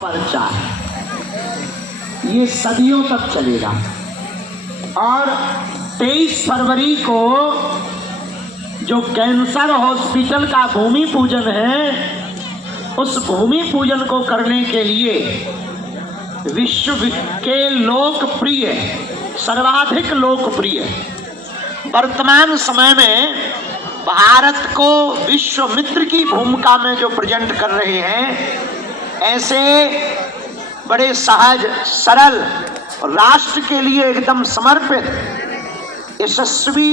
प्रचार ये सदियों तक चलेगा। और 23 फरवरी को जो कैंसर हॉस्पिटल का भूमि पूजन है, उस भूमि पूजन को करने के लिए विश्व के लोकप्रिय, सर्वाधिक लोकप्रिय, वर्तमान समय में भारत को विश्व मित्र की भूमिका में जो प्रेजेंट कर रहे हैं, ऐसे बड़े सहज सरल राष्ट्र के लिए एकदम समर्पित यशस्वी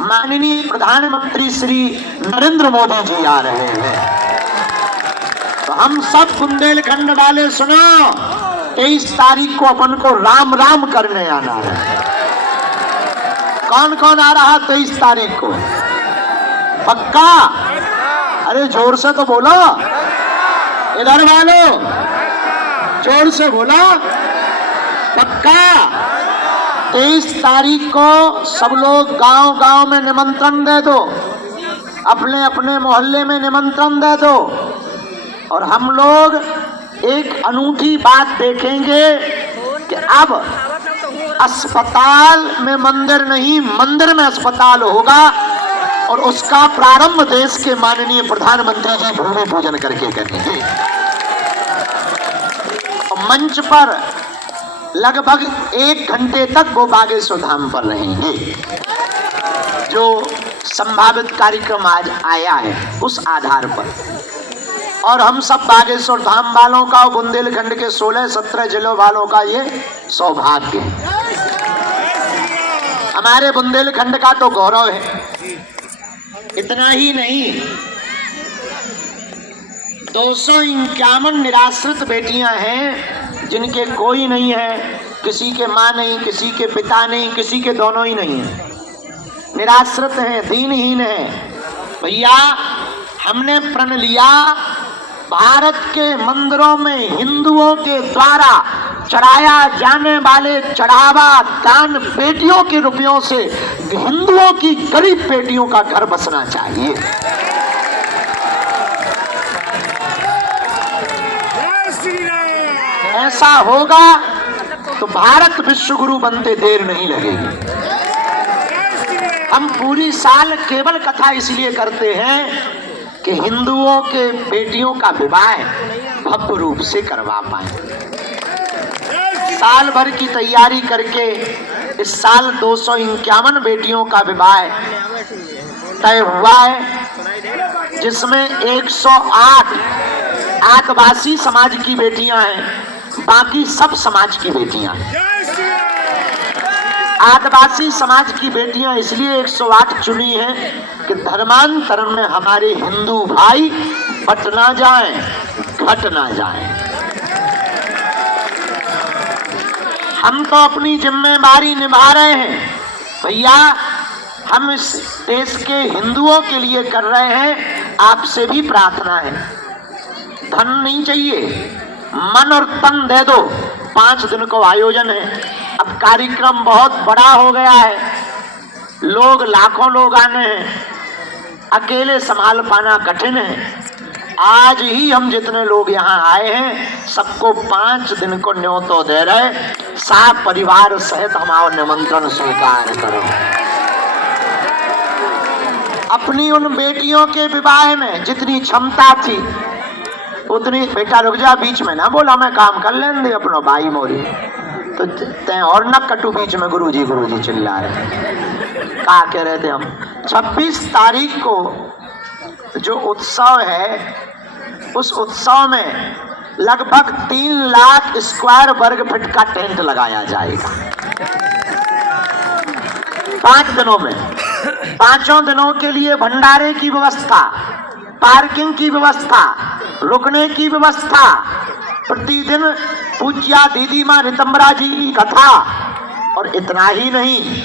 माननीय प्रधानमंत्री श्री नरेंद्र मोदी जी आ रहे हैं। तो हम सब बुंदेलखंड वाले सुनो, 23 तारीख को अपन को राम राम करने आना है। कौन कौन आ रहा 23 तारीख को? पक्का? अरे जोर से तो बोलो, इधर वालों जोर से बोलो। पक्का? 23 तारीख को सब लोग गांव गांव में निमंत्रण दे दो, अपने अपने मोहल्ले में निमंत्रण दे दो, और हम लोग एक अनूठी बात देखेंगे कि अब अस्पताल में मंदिर नहीं, मंदिर में अस्पताल होगा, और उसका प्रारंभ देश के माननीय प्रधानमंत्री जी भूमि पूजन करके करेंगे। मंच पर लगभग 1 घंटे वो बागेश्वर धाम पर रहेंगे। जो संभावित कार्यक्रम आज आया है उस आधार पर, और हम सब बागेश्वर धाम वालों का, बुंदेलखंड के 16-17 जिलों वालों का ये सौभाग्य है। हमारे बुंदेलखंड का तो गौरव है। इतना ही नहीं, 251 निराश्रित बेटियां हैं जिनके कोई नहीं है, किसी के माँ नहीं, किसी के पिता नहीं, किसी के दोनों ही नहीं है, निराश्रित हैं, दीनहीन हैं। भैया, हमने प्रण लिया भारत के मंदिरों में हिंदुओं के द्वारा चढ़ाया जाने वाले चढ़ावा दान पेटियों के रुपयों से हिंदुओं की गरीब बेटियों का घर बसना चाहिए। ऐसा होगा तो भारत विश्व गुरु बनते देर नहीं लगेगी। हम पूरी साल केवल कथा इसलिए करते हैं कि हिंदुओं के बेटियों का विवाह भव्य रूप से करवा पाए। साल भर की तैयारी करके इस साल 251 बेटियों का विवाह तय हुआ है, जिसमें 108 आदिवासी समाज की बेटियां हैं, बाकी सब समाज की बेटियां हैं। आदिवासी समाज की बेटियां इसलिए 108 चुनी हैं कि धर्मांतरण में हमारे हिंदू भाई बट ना जाएं, घट ना जाएं। हम तो अपनी जिम्मेदारी निभा रहे हैं भैया। हम इस देश के हिंदुओं के लिए कर रहे हैं। आपसे भी प्रार्थना है, धन नहीं चाहिए, मन और तन दे दो। 5 दिन को आयोजन है। अब कार्यक्रम बहुत बड़ा हो गया है, लोग लाखों लोग आने हैं, अकेले संभाल पाना कठिन है। आज ही हम जितने लोग यहाँ आए हैं सबको 5 दिन को न्योतो दे रहे, साथ परिवार सहित हमारा निमंत्रण स्वीकार करो। अपनी उन बेटियों के विवाह में जितनी क्षमता थी उतनी, बेटा रुक जा, बीच में ना बोला, मैं काम कर लें दे अपनो भाई मोरी, तो ते और न कटु बीच में गुरुजी चिल्ला रहे। क्या कह रहे थे हम? 26 तारीख को जो उत्सव है, उस उत्सव में लगभग 3 लाख स्क्वायर वर्ग फीट का टेंट लगाया जाएगा 5 दिनों में। 5 दिनों के लिए भंडारे की व्यवस्था, पार्किंग की व्यवस्था, रुकने की व्यवस्था, प्रतिदिन पूज्या दीदी माँ रितंबरा जी की कथा। और इतना ही नहीं,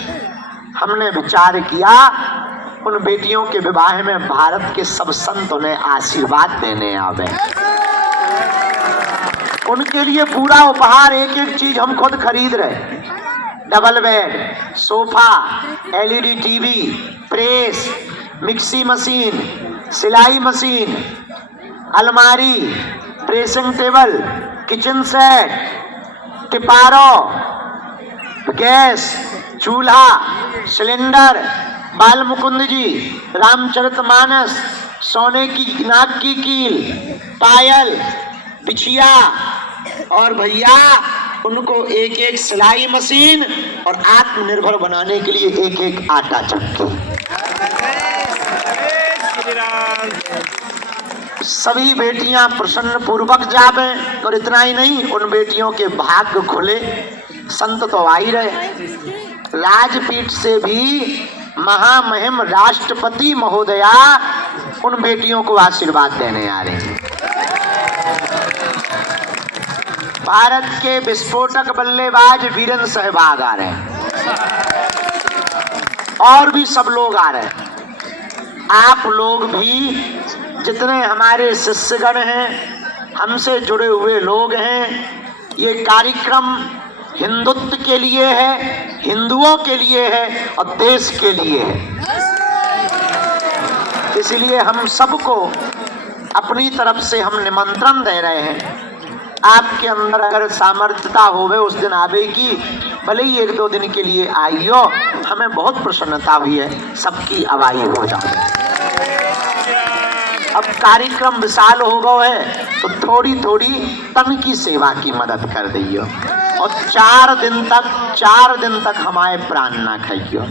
हमने विचार किया उन बेटियों के विवाह में भारत के सब संत उन्हें आशीर्वाद देने आवे। उनके लिए पूरा उपहार, एक एक चीज हम खुद खरीद रहे, double bed, sofa, LED TV, press, mixie machine, सिलाई मशीन, अलमारी, ड्रेसिंग टेबल, किचन सेट, टिपारो, गैस, चूल्हा, सिलेंडर, बाल मुकुंद जी, रामचरितमानस, सोने की नाक की कील, पायल, बिछिया और भैया उनको एक एक सिलाई मशीन और आत्मनिर्भर बनाने के लिए एक एक आटा चक्की। सभी बेटियां प्रसन्न पूर्वक जावे और इतना ही नहीं, उन बेटियों के भाग्य खुले। संत तो आ ही रहे, राजपीठ से भी महामहिम राष्ट्रपति महोदया उन बेटियों को आशीर्वाद देने आ रहे हैं। भारत के विस्फोटक बल्लेबाज वीरेंद्र सहवाग आ रहे हैं और भी सब लोग आ रहे हैं। आप लोग भी जितने हमारे शिष्यगण हैं, हमसे जुड़े हुए लोग हैं, ये कार्यक्रम हिंदुत्व के लिए है, हिंदुओं के लिए है और देश के लिए है। इसलिए हम सबको अपनी तरफ से हम निमंत्रण दे रहे हैं। आपके अंदर अगर सामर्थ्यता होवे उस दिन आवे की, भले ही 1-2 दिन के लिए आइयो, हमें बहुत प्रसन्नता हुई है, सबकी आवाई हो जाए। अब कार्यक्रम विशाल हो गए है तो थोड़ी थोड़ी तन की सेवा की मदद कर दियो और 4 दिन तक हमारे प्राण ना खाइयो।